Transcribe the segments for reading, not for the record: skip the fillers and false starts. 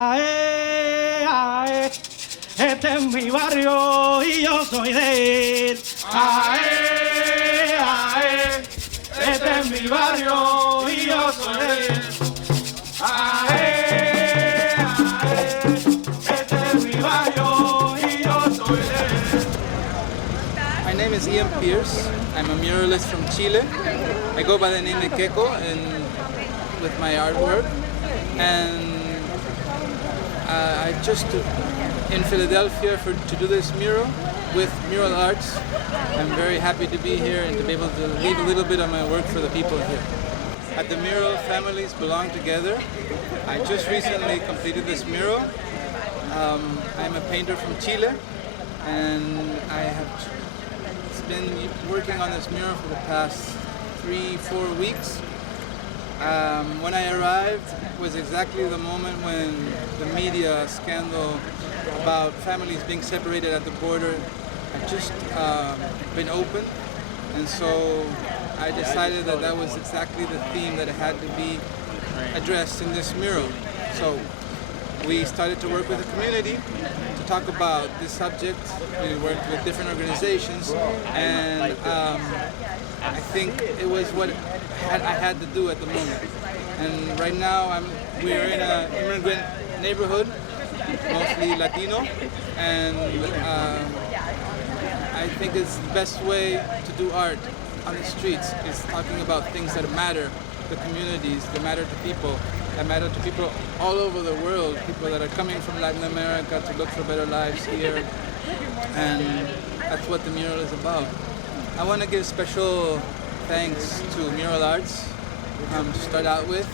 Ae, ae, este es mi barrio y yo soy de él. Ae, ae, este es mi barrio y yo soy de él. Ae, ae, este es mi barrio y yo soy de él. My name is Ian Pierce. I'm a muralist from Chile. I go by the name Ekeko with my artwork. And I just in Philadelphia to do this mural with Mural Arts. I'm very happy to be here and to be able to leave a little bit of my work for the people here. At the mural, families belong together. I just recently completed this mural. I'm a painter from Chile, and I have been working on this mural for the past 3-4 weeks. When I arrived was exactly the moment when the media scandal about families being separated at the border had just been opened, and so I decided that that was exactly the theme that had to be addressed in this mural. So we started to work with the community to talk about this subject. We worked with different organizations, and I think it was what I had to do at the moment. And right now we're in an immigrant neighborhood, mostly Latino, and I think it's the best way to do art on the streets is talking about things that matter to communities, that matter to people all over the world, people that are coming from Latin America to look for better lives here, and that's what the mural is about. I want to give special thanks to Mural Arts to start out with.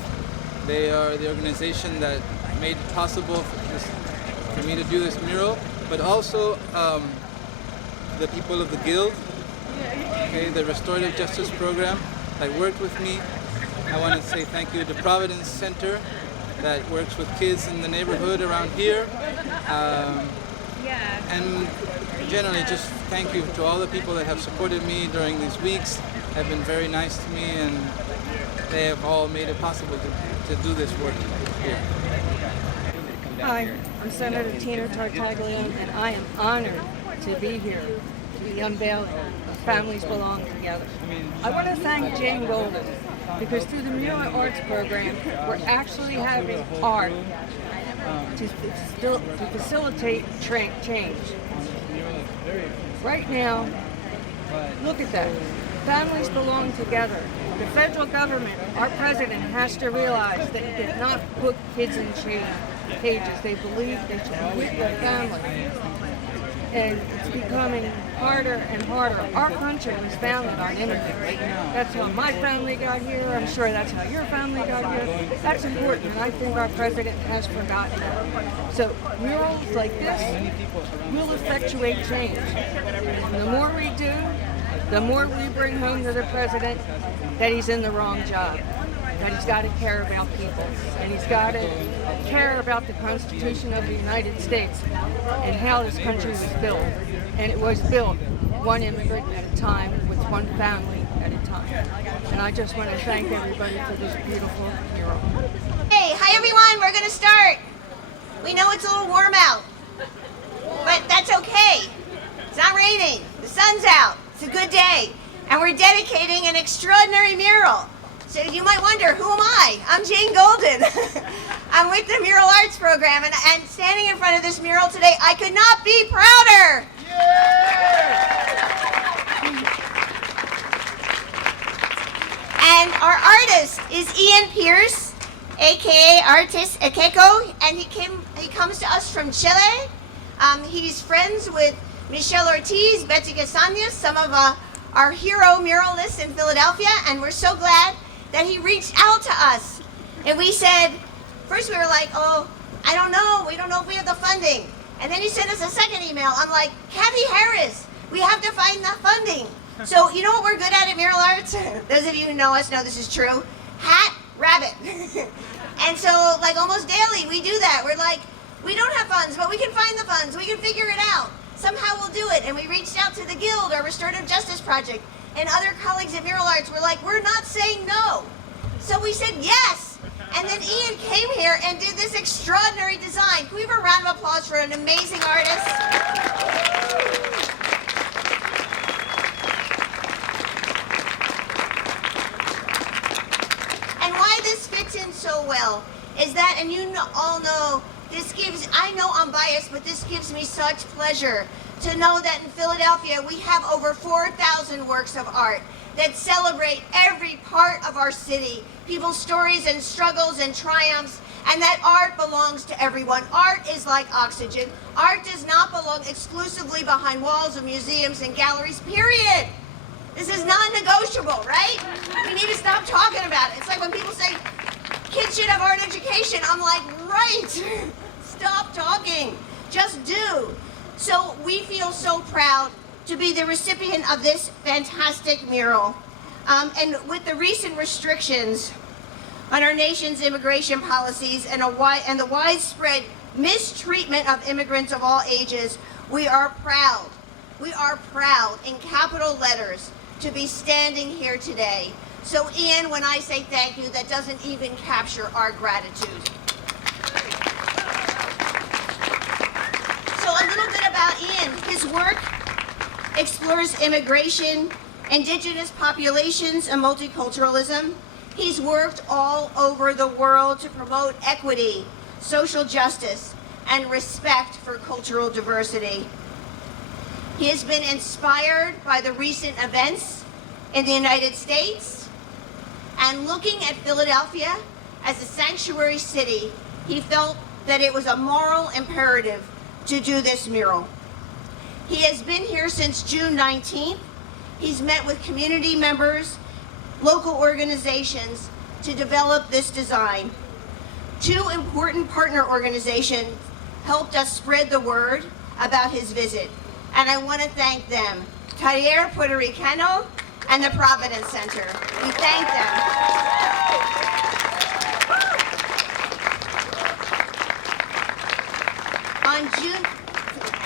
They are the organization that made it possible for me to do this mural, but also the people of the Guild, okay, the Restorative Justice Program that worked with me. I want to say thank you to Providence Center that works with kids in the neighborhood around here. And generally just thank you to all the people that have supported me during these weeks, have been very nice to me, and they have all made it possible to do this work here. Hi, I'm Senator Tina Tartaglia, and I am honored to be here to the unveiling of Families Belong Together. I want to thank Jane Golden, because through the Mural Arts program, we're actually having art to facilitate change. Right now, look at that. Families belong together. The federal government, our president, has to realize that he did not put kids in cages. They believe they should be with their family. And it's becoming harder and harder. Our country was founded on immigrants. That's how my family got here. I'm sure that's how your family got here. That's important, and I think our president has forgotten that. So murals like this will effectuate change. And the more we do, the more we bring home to the president that he's in the wrong job, that he's got to care about people, and he's got to care about the Constitution of the United States and how this country was built. And it was built one immigrant at a time with one family at a time. And I just want to thank everybody for this beautiful mural. Hey, hi everyone, we're going to start. We know it's a little warm out, but that's okay. It's not raining, the sun's out, it's a good day, and we're dedicating an extraordinary mural. So you might wonder, who am I? I'm Jane Golden. I'm with the Mural Arts Program, and standing in front of this mural today, I could not be prouder. And our artist is Ian Pierce, aka Artes Ekeko, and he comes to us from Chile. He's friends with Michelle Ortiz, Betty Casañas, some of our hero muralists in Philadelphia, and we're so glad that he reached out to us. And we said, first we were like, oh, I don't know, we don't know if we have the funding. And then he sent us a second email. I'm like, Kathy Harris, we have to find the funding. So you know what we're good at Mural Arts? Those of you who know us know this is true. Hat, rabbit. And so like almost daily we do that. We're like, we don't have funds, but we can find the funds. We can figure it out. Somehow we'll do it. And we reached out to the Guild, our Restorative Justice Project, and other colleagues at Mural Arts were like, we're not saying no. So we said yes. And then Ian came here and did this extraordinary design. Can we have a round of applause for an amazing artist? And why this fits in so well is that, and all know, I know I'm biased, but this gives me such pleasure to know that in Philadelphia we have over 4,000 works of art that celebrate every part of our city, people's stories and struggles and triumphs, and that art belongs to everyone. Art is like oxygen. Art does not belong exclusively behind walls of museums and galleries, period. This is non-negotiable, right? We need to stop talking about it. It's like when people say, kids should have art education. I'm like, right, stop talking, just do. So we feel so proud to be the recipient of this fantastic mural. And with the recent restrictions on our nation's immigration policies and the widespread mistreatment of immigrants of all ages, we are proud in capital letters to be standing here today. So Ian, when I say thank you, that doesn't even capture our gratitude. So a little bit about Ian. His work explores immigration, indigenous populations, and multiculturalism. He's worked all over the world to promote equity, social justice, and respect for cultural diversity. He has been inspired by the recent events in the United States, and looking at Philadelphia as a sanctuary city, he felt that it was a moral imperative to do this mural. He has been here since June 19th. He's met with community members, local organizations to develop this design. 2 important partner organizations helped us spread the word about his visit, and I want to thank them, Taller Puerto Ricano and the Providence Center. We thank them.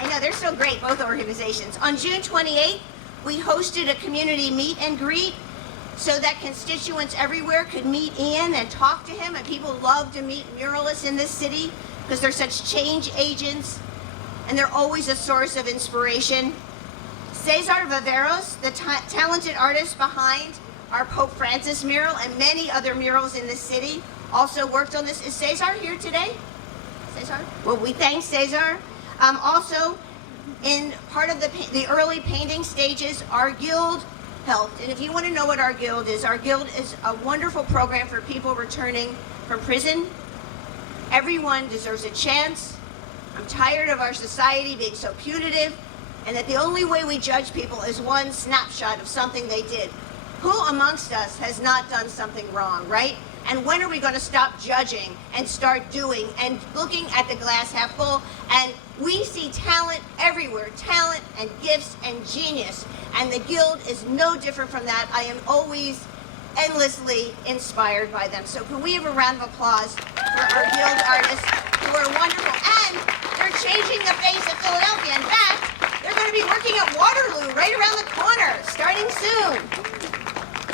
I know, they're so great, both organizations. On June 28th, we hosted a community meet and greet so that constituents everywhere could meet Ian and talk to him, and people love to meet muralists in this city because they're such change agents and they're always a source of inspiration. Cesar Viveros, the talented artist behind our Pope Francis mural and many other murals in the city, also worked on this. Is Cesar here today? Cesar? Well, we thank Cesar. Also, in part of the early painting stages, our guild helped. And if you want to know what our guild is a wonderful program for people returning from prison. Everyone deserves a chance. I'm tired of our society being so punitive, and that the only way we judge people is one snapshot of something they did. Who amongst us has not done something wrong, right? And when are we going to stop judging and start doing and looking at the glass half full? And we see talent everywhere, talent and gifts and genius. And the Guild is no different from that. I am always endlessly inspired by them. So can we have a round of applause for our Guild artists who are wonderful? And they're changing the face of Philadelphia. In fact, they're going to be working at Waterloo right around the corner, starting soon.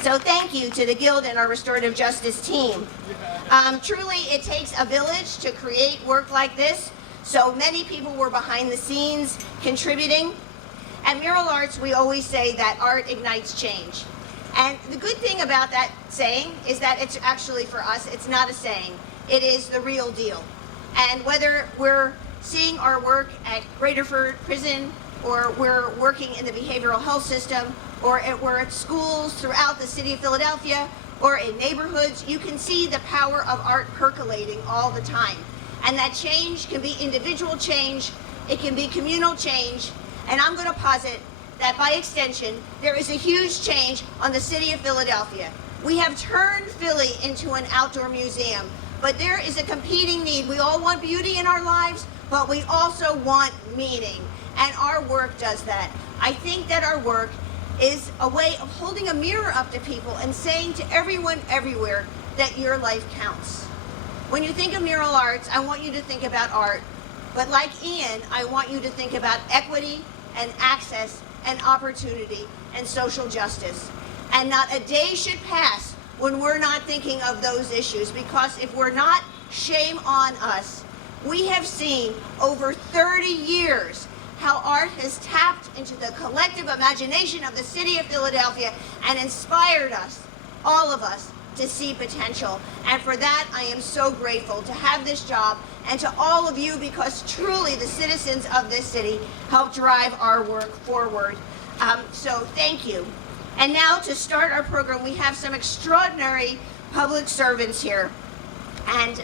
So thank you to the Guild and our restorative justice team. Truly, it takes a village to create work like this. So many people were behind the scenes contributing. At Mural Arts, we always say that art ignites change. And the good thing about that saying is that it's actually, for us, it's not a saying. It is the real deal. And whether we're seeing our work at Graterford Prison, or we're working in the behavioral health system, or we're at schools throughout the city of Philadelphia, or in neighborhoods, you can see the power of art percolating all the time. And that change can be individual change, it can be communal change, and I'm going to posit that by extension, there is a huge change on the city of Philadelphia. We have turned Philly into an outdoor museum, but there is a competing need. We all want beauty in our lives, but we also want meaning, and our work does that. I think that our work is a way of holding a mirror up to people and saying to everyone everywhere that your life counts. When you think of Mural Arts, I want you to think about art, but like Ian, I want you to think about equity and access and opportunity and social justice. And not a day should pass when we're not thinking of those issues, because if we're not, shame on us. We have seen over 30 years how art has tapped into the collective imagination of the city of Philadelphia and inspired us, all of us, to see potential. And for that, I am so grateful to have this job, and to all of you, because truly the citizens of this city help drive our work forward. So thank you. And now to start our program, we have some extraordinary public servants here. And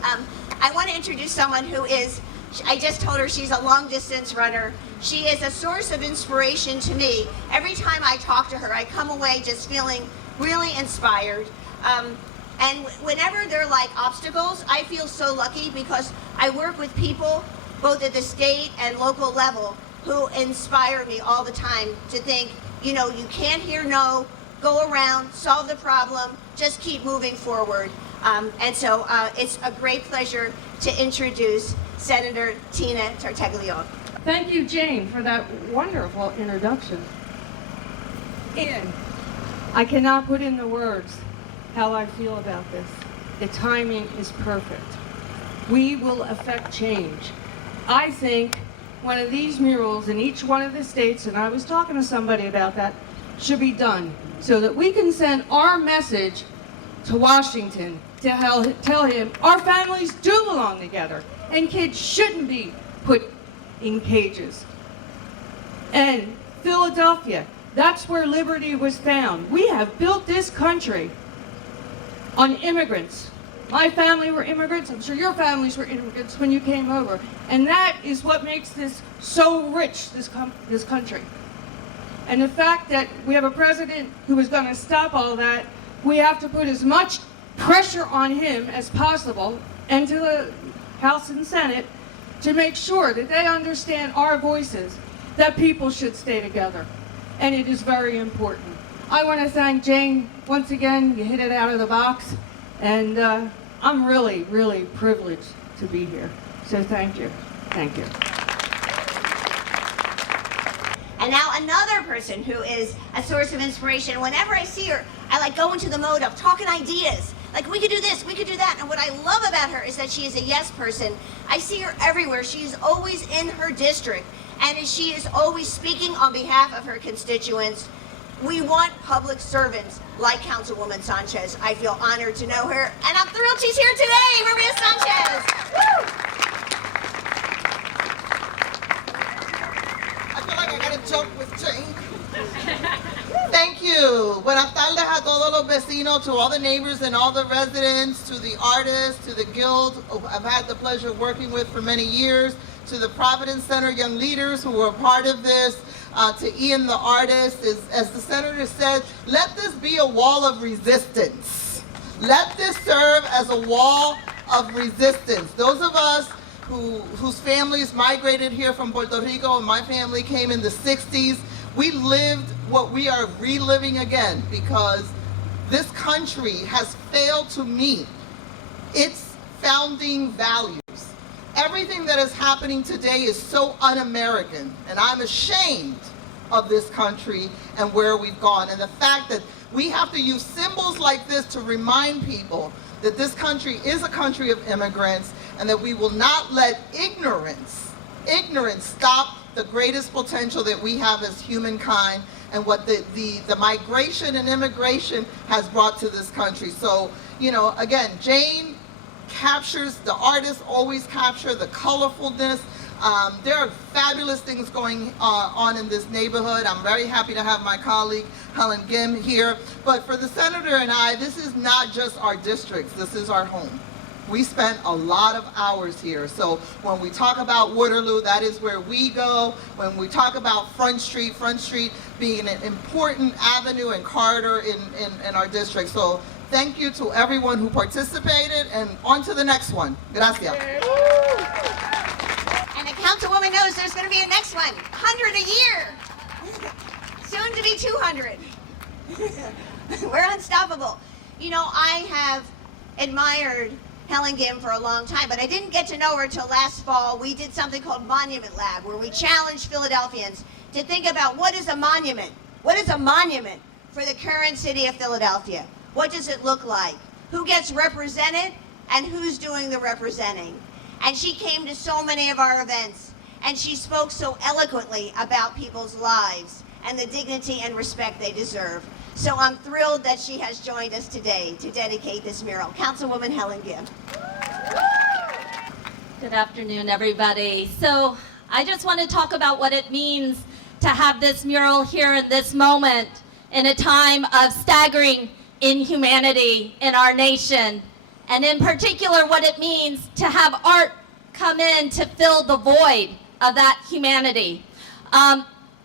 I want to introduce someone who is, I just told her she's a long distance runner. She is a source of inspiration to me. Every time I talk to her, I come away just feeling really inspired. And whenever there are like obstacles, I feel so lucky because I work with people both at the state and local level who inspire me all the time to think, you know, you can't hear no, go around, solve the problem, just keep moving forward. And so it's a great pleasure to introduce Senator Tina Tartaglione. Thank you, Jane, for that wonderful introduction. And I cannot put into words how I feel about this. The timing is perfect. We will affect change. I think one of these murals in each one of the states, and I was talking to somebody about that, should be done so that we can send our message to Washington to tell him our families do belong together and kids shouldn't be put in cages. And Philadelphia, that's where liberty was found. We have built this country on immigrants. My family were immigrants. I'm sure your families were immigrants when you came over. And that is what makes this so rich, this country. And the fact that we have a president who is going to stop all that, we have to put as much pressure on him as possible, and to the House and Senate, to make sure that they understand our voices, that people should stay together. And it is very important. I want to thank Jane once again. You hit it out of the box. And I'm really, really privileged to be here. So thank you. Thank you. And now another person who is a source of inspiration. Whenever I see her, I like go into the mode of talking ideas. Like, we could do this, we could do that. And what I love about her is that she is a yes person. I see her everywhere. She is always in her district. And she is always speaking on behalf of her constituents. We want public servants like Councilwoman Sanchez. I feel honored to know her, and I'm thrilled she's here today, Maria Sanchez. Woo! I feel like I gotta jump with Jane. Thank you. Buenas tardes a todos los vecinos, to all the neighbors and all the residents, to the artists, to the guild I've had the pleasure of working with for many years, to the Providence Center young leaders who were a part of this, to Ian the artist. As the senator said, let this be a wall of resistance. Let this serve as a wall of resistance. Those of us whose families migrated here from Puerto Rico, and my family came in the 60s, we lived what we are reliving again, because this country has failed to meet its founding values. Everything that is happening today is so un-American, and I'm ashamed of this country and where we've gone. And the fact that we have to use symbols like this to remind people that this country is a country of immigrants, and that we will not let ignorance stop the greatest potential that we have as humankind, and what the migration and immigration has brought to this country. So, you know, again, Jane captures, the artists always capture the colorfulness. There are fabulous things going on in this neighborhood. I'm very happy to have my colleague Helen Gim here. But for the senator and I, this is not just our districts, this is our home. We spent a lot of hours here. So when we talk about Waterloo, that is where we go. When we talk about Front Street being an important avenue and corridor in our district. So thank you to everyone who participated, and on to the next one. Gracias. And the councilwoman knows there's going to be a next one. 100 a year. Soon to be 200. We're unstoppable. You know, I have admired Helen Gim for a long time, but I didn't get to know her till last fall. We did something called Monument Lab, where we challenged Philadelphians to think about what is a monument? What is a monument for the current city of Philadelphia? What does it look like? Who gets represented and who's doing the representing? And she came to so many of our events, and she spoke so eloquently about people's lives and the dignity and respect they deserve. So I'm thrilled that she has joined us today to dedicate this mural. Councilwoman Helen Gibb. Good afternoon, everybody. So I just want to talk about what it means to have this mural here in this moment in a time of staggering inhumanity in our nation, and in particular what it means to have art come in to fill the void of that humanity.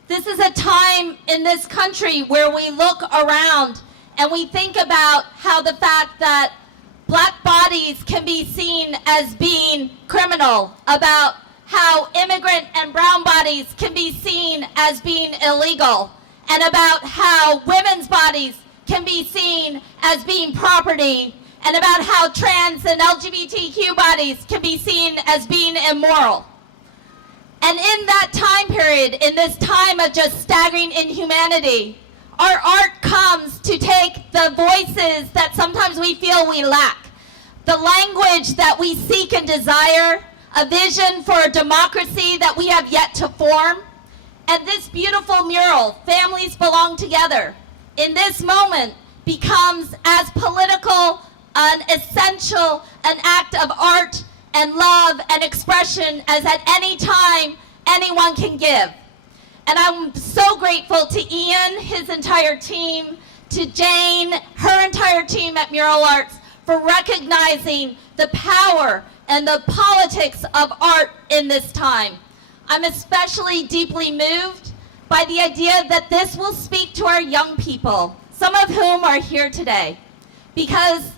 This is a time in this country where we look around and we think about how the fact that Black bodies can be seen as being criminal, about how immigrant and brown bodies can be seen as being illegal, and about how women's bodies can be seen as being property, and about how trans and LGBTQ bodies can be seen as being immoral. And in that time period, in this time of just staggering inhumanity, our art comes to take the voices that sometimes we feel we lack, the language that we seek and desire, a vision for a democracy that we have yet to form. And this beautiful mural, Families Belong Together, in this moment becomes as political, an essential, an act of art and love and expression as at any time anyone can give. And I'm so grateful to Ian, his entire team, to Jane, her entire team at Mural Arts for recognizing the power and the politics of art in this time. I'm especially deeply moved by the idea that this will speak to our young people, some of whom are here today, because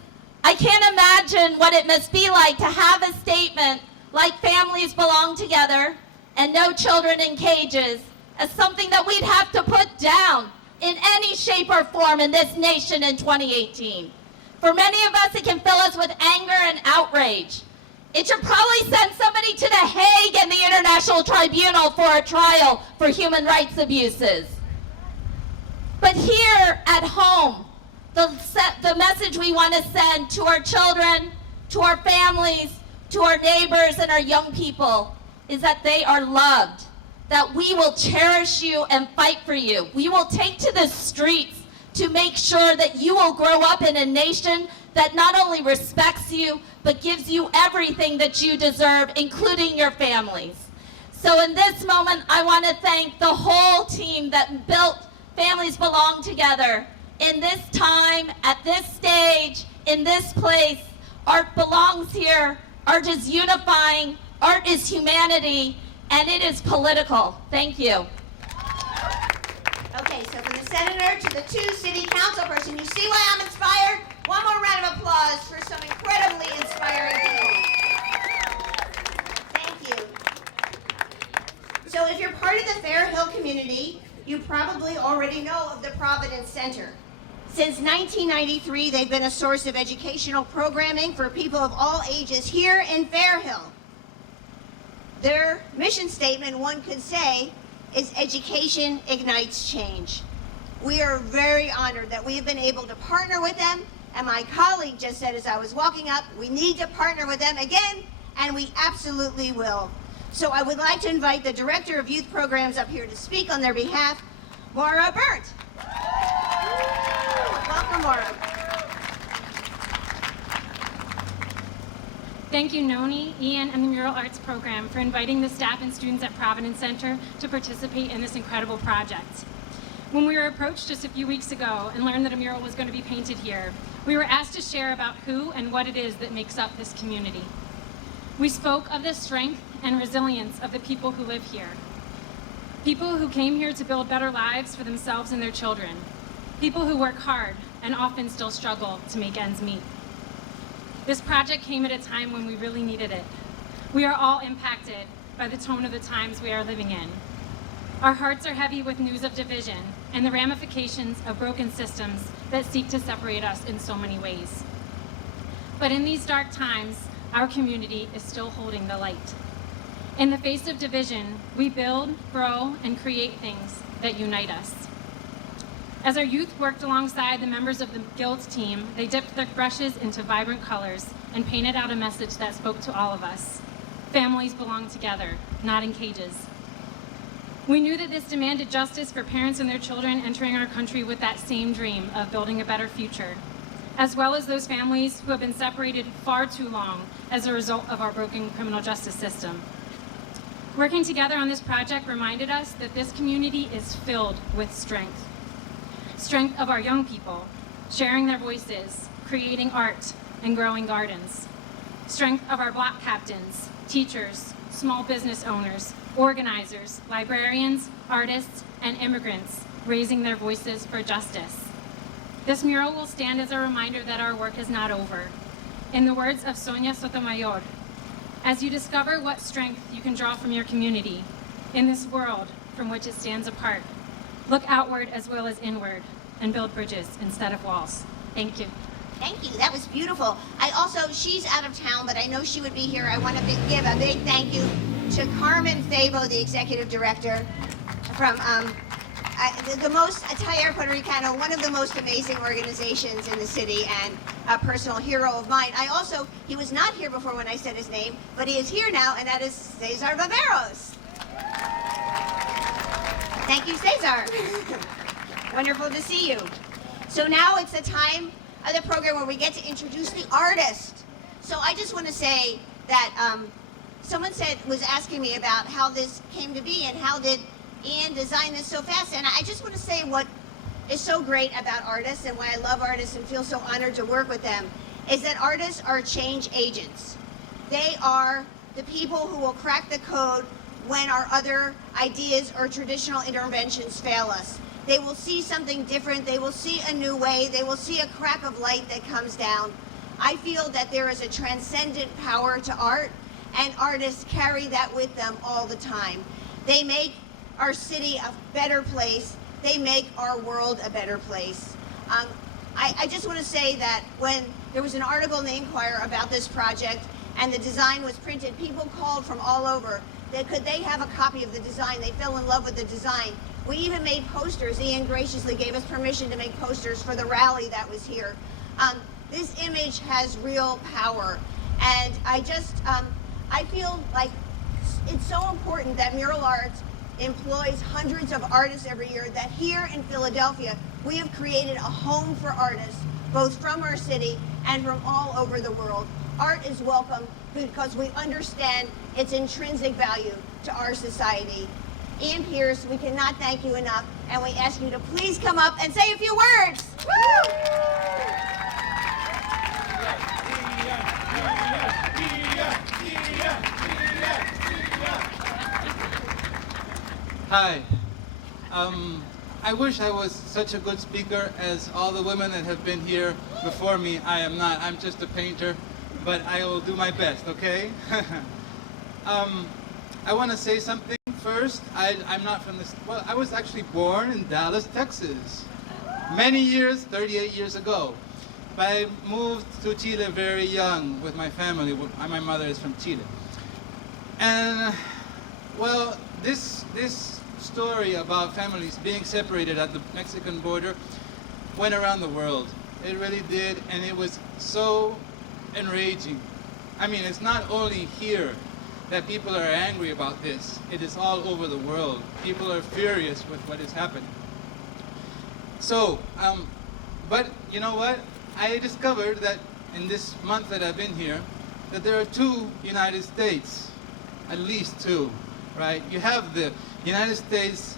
I can't imagine what it must be like to have a statement like Families Belong Together and No Children in Cages as something that we'd have to put down in any shape or form in this nation in 2018. For many of us, it can fill us with anger and outrage. It should probably send somebody to The Hague and the International Tribunal for a trial for human rights abuses. But here at home, the message we want to send to our children, to our families, to our neighbors and our young people is that they are loved, that we will cherish you and fight for you. We will take to the streets to make sure that you will grow up in a nation that not only respects you, but gives you everything that you deserve, including your families. So in this moment, I want to thank the whole team that built Families Belong Together. In this time, at this stage, in this place, art belongs here. Art is unifying, art is humanity, and it is political. Thank you. Okay, so from the senator to the two city council person, you see why I'm inspired? One more round of applause for some incredibly inspiring people. Thank you. So if you're part of the Fairhill community, you probably already know of the Providence Center. Since 1993, they've been a source of educational programming for people of all ages here in Fairhill. Their mission statement, one could say, is education ignites change. We are very honored that we have been able to partner with them, and my colleague just said as I was walking up, we need to partner with them again, and we absolutely will. So I would like to invite the Director of Youth Programs up here to speak on their behalf, Maura Burt. Welcome, Maura. Thank you, Noni, Ian, and the Mural Arts Program for inviting the staff and students at Providence Center to participate in this incredible project. When we were approached just a few weeks ago and learned that a mural was going to be painted here, we were asked to share about who and what it is that makes up this community. We spoke of the strength and resilience of the people who live here. People who came here to build better lives for themselves and their children. People who work hard and often still struggle to make ends meet. This project came at a time when we really needed it. We are all impacted by the tone of the times we are living in. Our hearts are heavy with news of division and the ramifications of broken systems that seek to separate us in so many ways. But in these dark times, our community is still holding the light. In the face of division, we build, grow, and create things that unite us. As our youth worked alongside the members of the Guild team, they dipped their brushes into vibrant colors and painted out a message that spoke to all of us. Families belong together, not in cages. We knew that this demanded justice for parents and their children entering our country with that same dream of building a better future, as well as those families who have been separated far too long as a result of our broken criminal justice system. Working together on this project reminded us that this community is filled with strength. Strength of our young people, sharing their voices, creating art, and growing gardens. Strength of our Block captains, teachers, small business owners, organizers, librarians, artists, and immigrants raising their voices for justice. This mural will stand as a reminder that our work is not over. In the words of Sonia Sotomayor, as you discover what strength you can draw from your community in this world from which it stands apart, look outward as well as inward and build bridges instead of walls. Thank you. Thank you. That was beautiful. She's out of town, but I know she would be here. I want to give a big thank you to Carmen Favo, the executive director from the most Taller Puerto Ricano, one of the most amazing organizations in the city, and a personal hero of mine. He was not here before when I said his name, but he is here now, and that is Cesar Viveros. Thank you, Cesar. Wonderful to see you. So now it's the time of the program where we get to introduce the artist. So I just want to say that someone was asking me about how this came to be and how did Ian design this so fast. And I just want to say what is so great about artists and why I love artists and feel so honored to work with them is that artists are change agents. They are the people who will crack the code when our other ideas or traditional interventions fail us. They will see something different. They will see a new way. They will see a crack of light that comes down. I feel that there is a transcendent power to art, and artists carry that with them all the time. They make our city a better place. They make our world a better place. I just want to say that when there was an article in the Inquirer about this project and the design was printed, people called from all over that could they have a copy of the design. They fell in love with the design. We even made posters. Ian graciously gave us permission to make posters for the rally that was here. This image has real power, and I feel like it's so important that Mural Arts employs hundreds of artists every year, that here in Philadelphia, we have created a home for artists, both from our city and from all over the world. Art is welcome because we understand its intrinsic value to our society. Ian Pierce, we cannot thank you enough, and we ask you to please come up and say a few words. Woo! Hi. I wish I was such a good speaker as all the women that have been here before me. I am not. I'm just a painter, but I will do my best, okay? I want to say something first. I'm not from this, well, I was actually born in Dallas, Texas, many years, 38 years ago. But I moved to Chile very young with my family. My mother is from Chile. And, well, this story about families being separated at the Mexican border went around the world. It really did, and it was so enraging. I mean, it's not only here that people are angry about this. It is all over the world. People are furious with what is happening. So, but you know what? I discovered that in this month that I've been here, that there are two United States, at least two, right? You have the United States,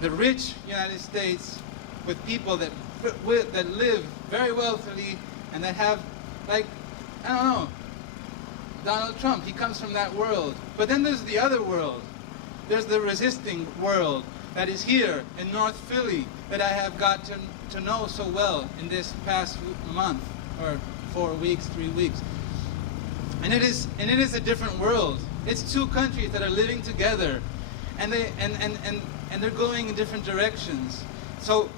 the rich United States, with people that live very wealthily and that have, like, I don't know, Donald Trump, he comes from that world. But then there's the other world. There's the resisting world that is here in North Philly that I have got to know so well in this past month, or 4 weeks, 3 weeks. And it is a different world. It's two countries that are living together, and they're going in different directions. So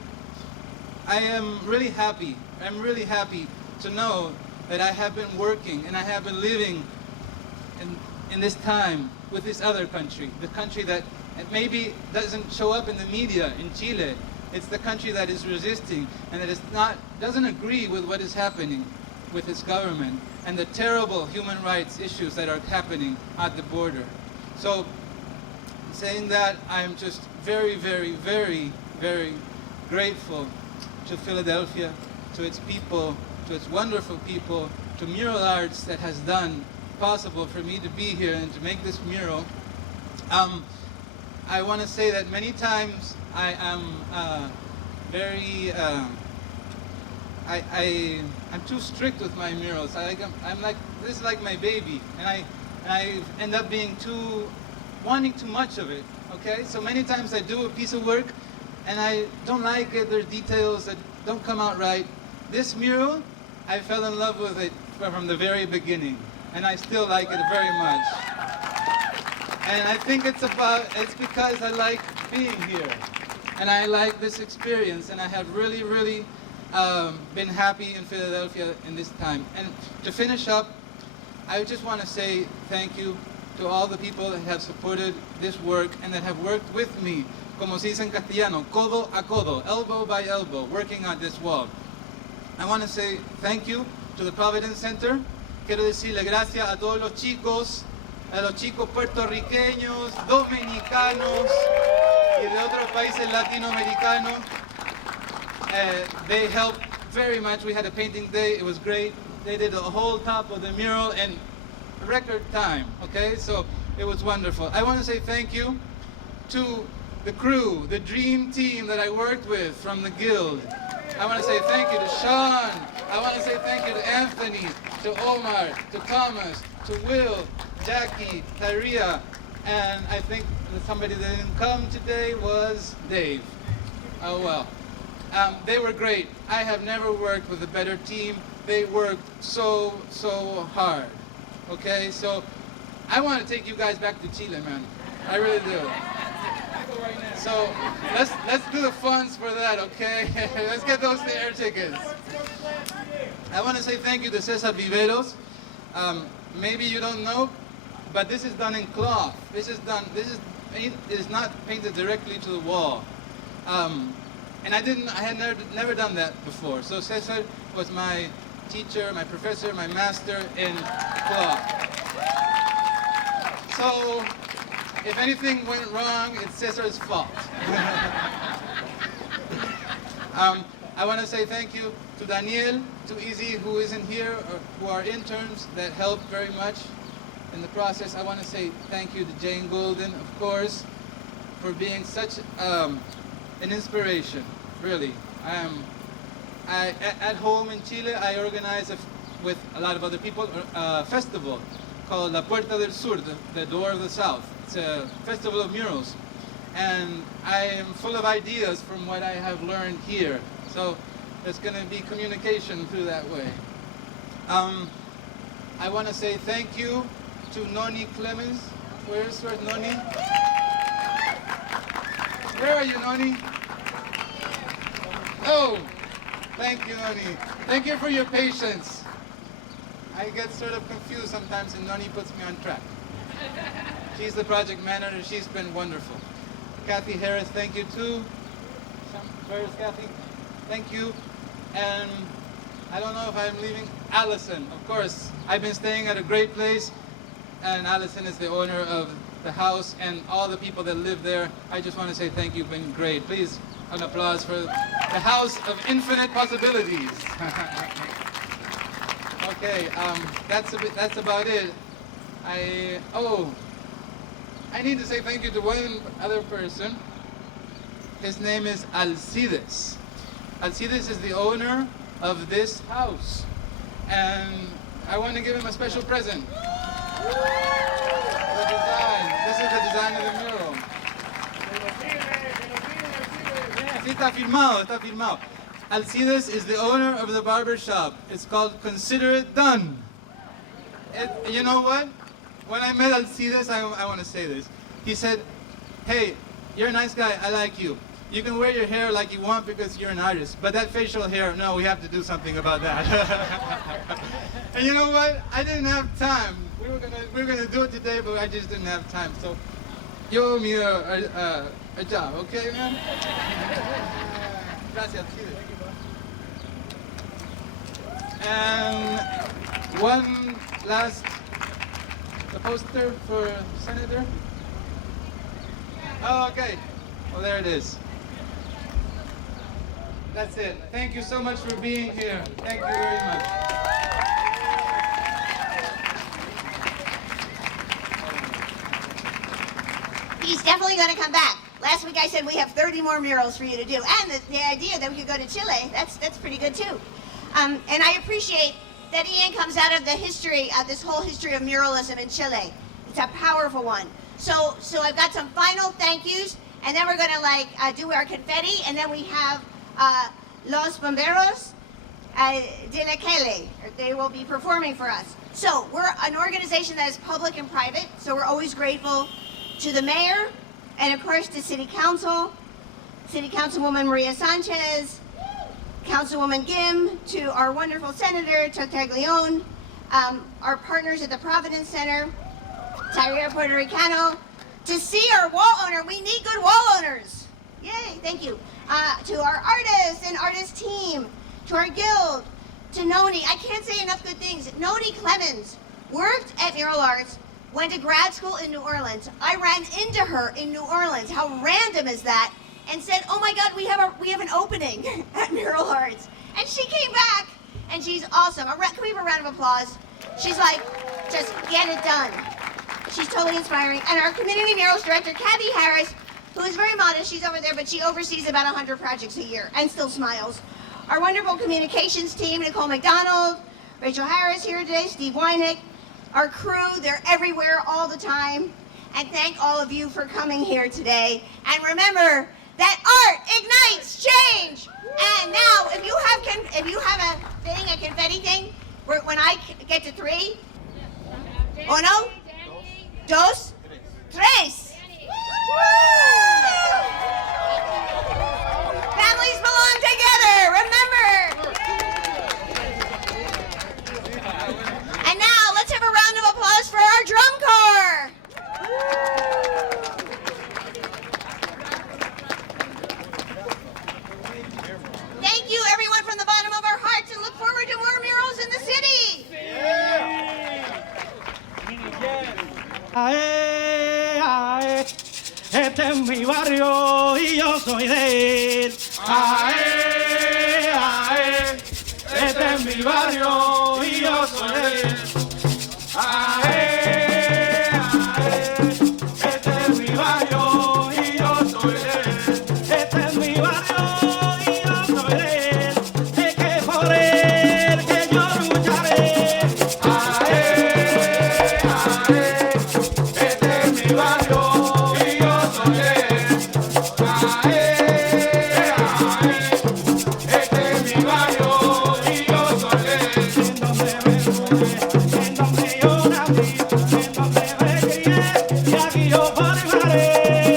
I am really happy. I'm really happy to know that I have been working and I have been living in this time with this other country, the country that maybe doesn't show up in the media in Chile, It's the country that is resisting and that doesn't agree with what is happening with its government and the terrible human rights issues that are happening at the border. So, saying that, I'm just very, very, very, very grateful to Philadelphia, to its people, to its wonderful people, to Mural Arts that has done possible for me to be here and to make this mural. I want to say that many times I am I'm too strict with my murals. I'm like, this is like my baby, and I end up wanting too much of it. Okay, so many times I do a piece of work and I don't like it. There's details that don't come out right. This mural, I fell in love with it from the very beginning, and I still like it very much. And I think it's because I like being here, and I like this experience, and I have really, really been happy in Philadelphia in this time. And to finish up, I just want to say thank you to all the people that have supported this work and that have worked with me, como se dice en castellano, codo a codo, elbow by elbow, working on this wall. I want to say thank you to the Providence Center. Quiero decirle gracias a todos los chicos puertorriqueños, dominicanos y de otros países latinoamericanos. They helped very much. We had a painting day. It was great. They did the whole top of the mural in record time. Okay, so it was wonderful. I want to say thank you to the crew, the dream team that I worked with from the Guild. I want to say thank you to Sean. I want to say thank you to Anthony, to Omar, to Thomas, to Will, Jackie, Tyria, and I think somebody that didn't come today was Dave. Oh well. They were great. I have never worked with a better team. They worked so hard. Okay, so I want to take you guys back to Chile, man. I really do. So let's do the funds for that, okay? Let's get those air tickets. I want to say thank you to Cesar Viveros. Maybe you don't know, but this is done in cloth. This is not painted directly to the wall. And I had never done that before. So Cesar was my teacher, my professor, my master in cloth. So if anything went wrong, it's Cesar's fault. I want to say thank you to Daniel, to Izzy, who isn't here, or who are interns that helped very much in the process. I want to say thank you to Jane Golden, of course, for being such an inspiration, really. At home in Chile, I organize with a lot of other people a festival called La Puerta del Sur, the Door of the South. It's a festival of murals. And I am full of ideas from what I have learned here. So there's going to be communication through that way. I want to say thank you to Noni Clemens. Where's Noni? Where are you, Noni? Oh, thank you, Noni. Thank you for your patience. I get sort of confused sometimes, and Noni puts me on track. She's the project manager. She's been wonderful. Kathy Harris, thank you too. Where is Kathy? Thank you. And I don't know if I'm leaving. Allison, of course. I've been staying at a great place, and Allison is the owner of the house and all the people that live there. I just want to say thank you. You've been great. Please, an applause for the house of infinite possibilities. Okay, that's about it. I need to say thank you to one other person. His name is Alcides. Alcides is the owner of this house, and I want to give him a special present. The design. This is the design of the mural. Sí, está firmado. Alcides is the owner of the barber shop. It's called Consider It Done. You know what? When I met Alcides, I want to say this. He said, hey, you're a nice guy, I like you. You can wear your hair like you want because you're an artist, but that facial hair, no, we have to do something about that. And you know what? I didn't have time. We were gonna do it today, but I just didn't have time. So, you owe me a job, okay, man? Gracias, Chile. And one last poster for Senator. Oh, okay. Well, there it is. That's it. Thank you so much for being here. Thank you very much. He's definitely going to come back. Last week I said we have 30 more murals for you to do. And the idea that we could go to Chile, that's pretty good too. And I appreciate that Ian comes out of the history, this whole history of muralism in Chile. It's a powerful one. So I've got some final thank yous, and then we're going to do our confetti, and then we have Los Bomberos de la Calle. They will be performing for us. So we're an organization that is public and private, so we're always grateful to the mayor, and of course to City Councilwoman Maria Sanchez, Councilwoman Gim, to our wonderful Senator Tartaglione, our partners at the Providence Center, Tyria Puerto Ricano, to see our wall owner. We need good wall owners. Yay, thank you. To our artists and artist team, to our guild, to Noni. I can't say enough good things. Noni Clemens worked at Mural Arts, went to grad school in New Orleans. I ran into her in New Orleans. How random is that? And said, oh my God, we have an opening at Mural Arts. And she came back, and she's awesome. Can we have a round of applause? She's like, just get it done. She's totally inspiring. And our community murals director, Kathy Harris, who is very modest, she's over there, but she oversees about 100 projects a year and still smiles. Our wonderful communications team, Nicole McDonald, Rachel Harris here today, Steve Weinick, our crew, they're everywhere all the time. And thank all of you for coming here today. And remember that art ignites change. And now, if you have a thing, a confetti thing, when I get to 3, uno, dos, tres. Families belong together, remember. And now, let's have a round of applause for our drum corps. Thank you, everyone, from the bottom of our hearts, and look forward to more murals in the city. Ae, ae, este es mi barrio y yo soy de él. Ae, ae, este es mi barrio y yo soy de él. Ae, ae, este es mi barrio y yo soy de él. Este es mi barrio y yo soy de él. Es que por él que yo lucharé. Ae, ae, este es mi barrio y yo soy de él. Ae, ae, este es mi barrio y yo soy de él. En donde me mudé, en donde yo nací, en donde me crié, y aquí yo formaré.